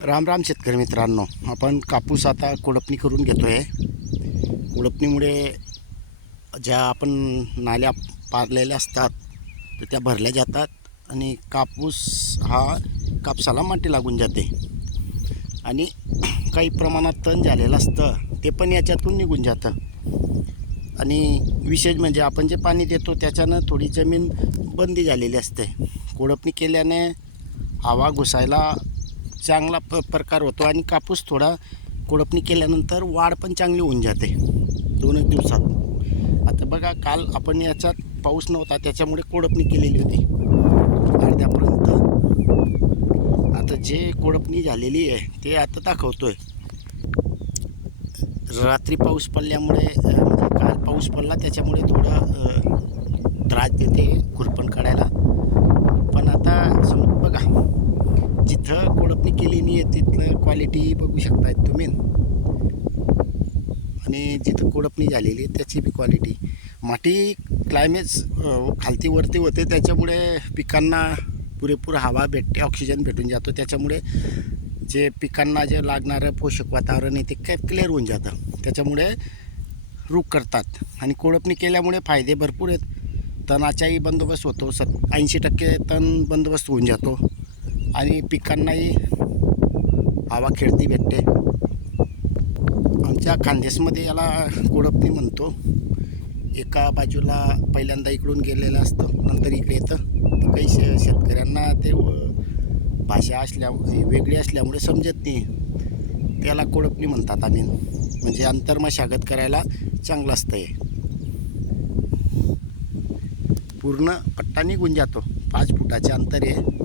राम राम शेतकरी मित्रांनो. आपण कापूस आता कुडपणी करून घेतो आहे कुडपणीमुळे ज्या आपण नाल्या पारलेल्या असतात तर त्या भरल्या जातात आणि कापूस हा कापसाला माती लागून जाते. आणि काही प्रमाणात तण झालेलं असतं ते पण याच्यातून निघून जातं. आणि विशेष म्हणजे आपण जे पाणी देतो त्याच्यानं थोडी जमीन बंदी झालेली असते. कुडपणी केल्याने हवा घुसायला चांगला प प्रकार होतो आणि कापूस थोडा कोडपणी केल्यानंतर वाढ पण चांगली होऊन जाते दोनच दिवसात. आता बघा काल आपण याच्यात पाऊस नव्हता त्याच्यामुळे कोडपणी केलेली होती. अर्ध्यापर्यंत. आता जे कोडपणी झालेली आहे ते आता दाखवतोय. रात्री पाऊस पडल्यामुळे म्हणजे काल पाऊस पडला त्याच्यामुळे थोडं त्रास देते खुरपण काढायला पण आता समज बघा केली नाही आहे तिथलं क्वालिटी बघू शकतायत तुम्ही. आणि जिथं कोळपणी झालेली आहे त्याची बी क्वालिटी माती क्लायमेट खालती वरती होते त्याच्यामुळे पिकांना पुरेपूर हवा भेटते ऑक्सिजन भेटून जातो. त्याच्यामुळे जे पिकांना जे लागणारं पोषक वातावरण आहे ते काय क्लिअर होऊन जातं. त्याच्यामुळे रूख करतात. आणि कोळपणी केल्यामुळे फायदे भरपूर आहेत. तणाचाही बंदोबस्त होतो. सत ऐंशी टक्के तण बंदोबस्त होऊन जातो. आणि पिकांनाही हवा खेळती भेटते. आमच्या खानदेशमध्ये याला कोडपणी म्हणतो. एका बाजूला पहिल्यांदा इकडून गेलेलं असतं नंतर इकडे येतं. तर काही शे शेतकऱ्यांना ते भाषा असल्या वेगळी असल्यामुळे समजत नाही. त्याला कोडपणी म्हणतात आम्ही. म्हणजे अंतर्मशागत करायला चांगलं असतं आहे पूर्ण पट्टा निघून जातो. पाच फुटाचे अंतर. आहे